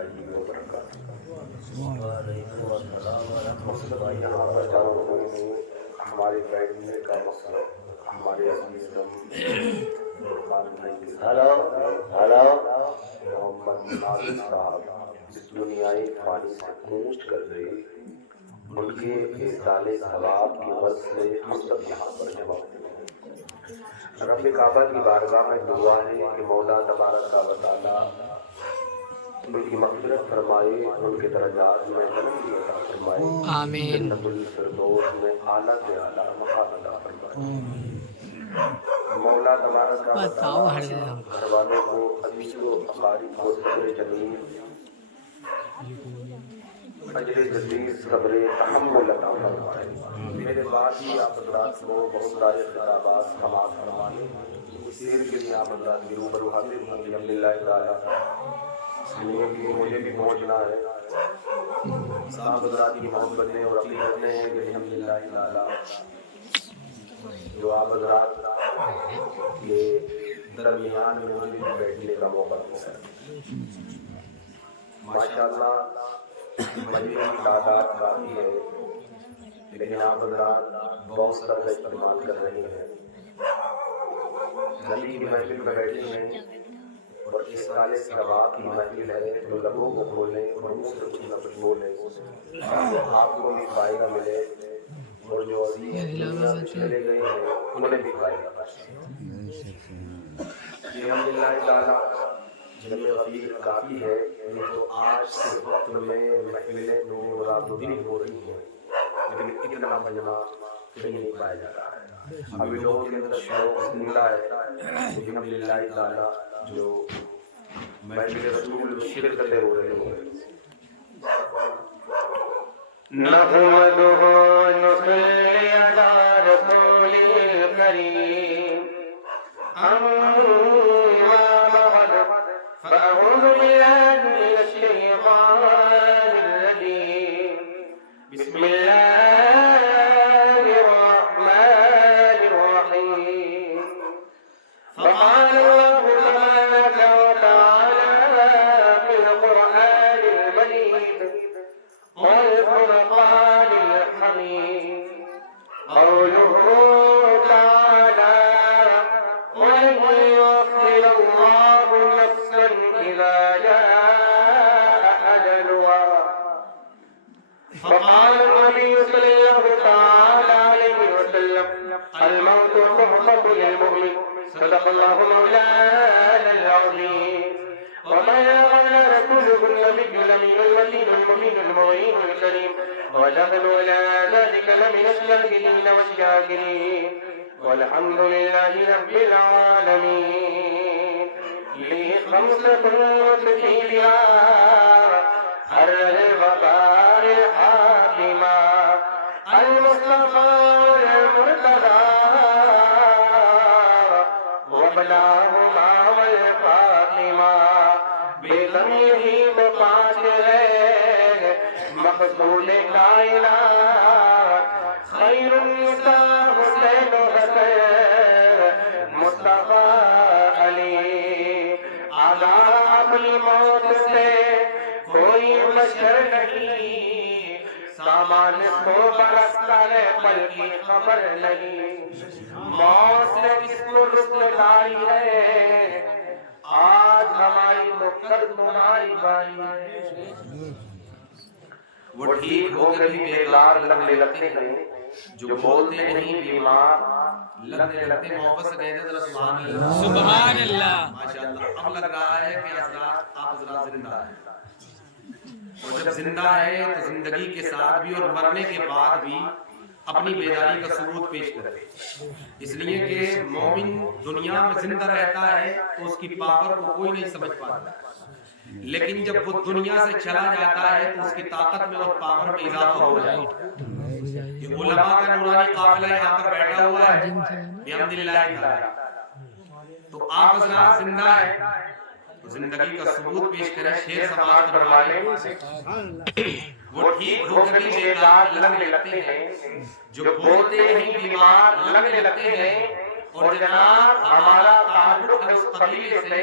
اللہ وبرکاتہ۔ ہمارے بیٹھنے کا مقصد ہمارے محمد ناظر صاحب اس دنیائی فانی سے کوچ کر گئے، ان کے اصالِ ثواب کی غرض سے ہم سب یہاں پر جمع ہوئے۔ رب کعبہ کی بارگاہ میں دعا ہے کہ مولا تبارک و تعالی ان کی مغفرت فرمائے، ان کے درجات میں بلندی عطا فرمائے، آمین۔ جنت الفردوس میں اعلیٰ سے اعلیٰ مقام عطا فرمائے۔ مولا تبارک و تعالی گھر والوں کو، عزیز و اقارب کو صبر جمیل، اجر جزیل، صبر تحمل عطا فرمائے۔ میرے بعد بھی آپ حضرات کو بہت سارے خطابات سماعت فرمانے، اس دیر کے لیے آپ حضرات کے روبرو حاضر ہوں گے الحمدللہ تعالیٰ، لیے کہ مجھے بھی پہنچنا ہے۔ آپ حضرات کی محبتیں اور عقیدتیں ہیں کہ الحمدللہ تعالیٰ جو آپ حضرات کے درمیان میں مجھے بھی بیٹھنے کا موقع ملا ہے۔ ماشاءاللہ مجھے کی تعداد کافی ہے، لیکن آپ حضرات بہت سارا اجتماع کر رہے ہیں، نبی کی محفل میں بیٹھے ہیں اور اس سالے ثواب کی محفل ہے، جو لبوں کو کھولیں اور منہ سے کچھ نہ کچھ بولیں، آپ کو بھی فائدہ ملے اور جو عزیز دنیا سے چلے گئے ہیں انہیں بھی فائدہ ملے۔ الحمدللہ تعالیٰ جمع غفیر کافی ہے، نہیں تو آج کے وقت میں محفلیں نور رات و دن ہو رہی ہیں، لیکن اتنا مجمع کہیں نہیں پایا جا رہا ہے۔ ابھی لوگوں کے اندر شوق زندہ ہے، الحمدللہ تعالیٰ جو محفل رسول شرکتیں ہو رہے ہیں۔ نحمدہ نصلی علی رسولہ الکریم، اما بعد فاعوذ باللہ من الشیطان الرجیم، بسم اللہ الرحمن الرحیم۔ فقال اللہ تبارک وتعالی فی القرآن المجید والفرقان الحمید، قوله تعالی وَلَن يُؤَخِّرَ اللَّهُ نَفْسًا إِذَا جَاءَ أَجَلُهَا۔ فقال النبي صلى الله تعالى عليه وسلم الموت تحفة للمؤمن، صدق الله مولانا العظيم، وبلغنا رسوله النبي الأمين المتين المبين المعين الكريم، ونحن على ذلك لمن الشاهدين والشاكرين، والحمد لله رب العالمين۔ لي خمسة في بها حر الغبار الحاكمة، المصطفى المرتضى وابناهما والفاطمة، بضميره مقاس ہے مقصود کائنات، خیر النساء حسین و حسین مصطفیٰ علی، آزاد اپنی موت سے کوئی مشر نہیں، سامان کو برستا ہے پل کی خبر نہیں، موت سے کس کو رسل لائی ہے، آج ہماری تو کل تمہاری بائی ہے۔ وہ ٹھیک ہو کے بھی بیکار لگنے لگتے ہیں، جو بولتے نہیں بیمار لگنے لگتے ہیں۔ محبت سے کہتے ہیں ذرا سبحان اللہ۔ سبحان اللہ۔ ماشاءاللہ اب لگ رہا ہے کہ حضرات آپ حضرات زندہ ہیں، اور جب زندہ ہے تو زندگی کے ساتھ بھی اور مرنے کے بعد بھی اپنی بیداری کا ثبوت پیش کرے، اس لیے کہ مومن دنیا میں زندہ رہتا ہے تو اس کی پاور کو کوئی نہیں سمجھ پاتا، لیکن جب وہ دنیا سے چلا جاتا ہے تو اس کی طاقت میں اور پاور میں اضافہ ہو جائے۔ یہ علماء کا نورانی قافلہ یہاں پر بیٹھا ہوا ہے بحمدللہ تعالی، تو آپ حضرات زندہ ہیں تو زندگی کا ثبوت پیش کریں، شیر سماعت فرما لیں۔ وہ ٹھیک ہو کر بھی بیکار لگنے لگتے ہیں، جو بولتے نہیں بیمار لگنے لگتے ہیں، اور جناب ہمارا تعلق ہے اس قبیلے سے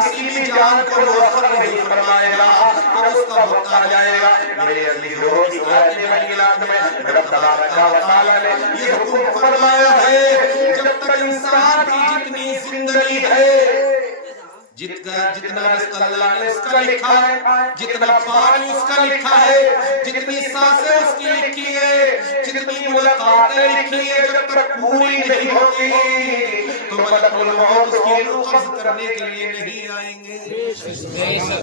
کسی بھی جان کو مؤخر نہیں فرمائے گا کہ اس کا وقت آ جائے گا. میرے عزیز لوگوں کی آیت بینات میں رب تبارک و تعالیٰ نے یہ حکم فرمایا ہے جب تک انسان کی جتنی زندگی ہے، جتنا رزق اللہ نے اس کا لکھا ہے، جتنا پانی اس کا لکھا ہے، جتنی سانسیں اس کی لکھی ہے، جتنی ملاقاتیں لکھی ہیں، جب تک پوری نہیں ہوگی تو ملک الموت اس کی روح قبض کرنے کے لیے نہیں آئیں گے.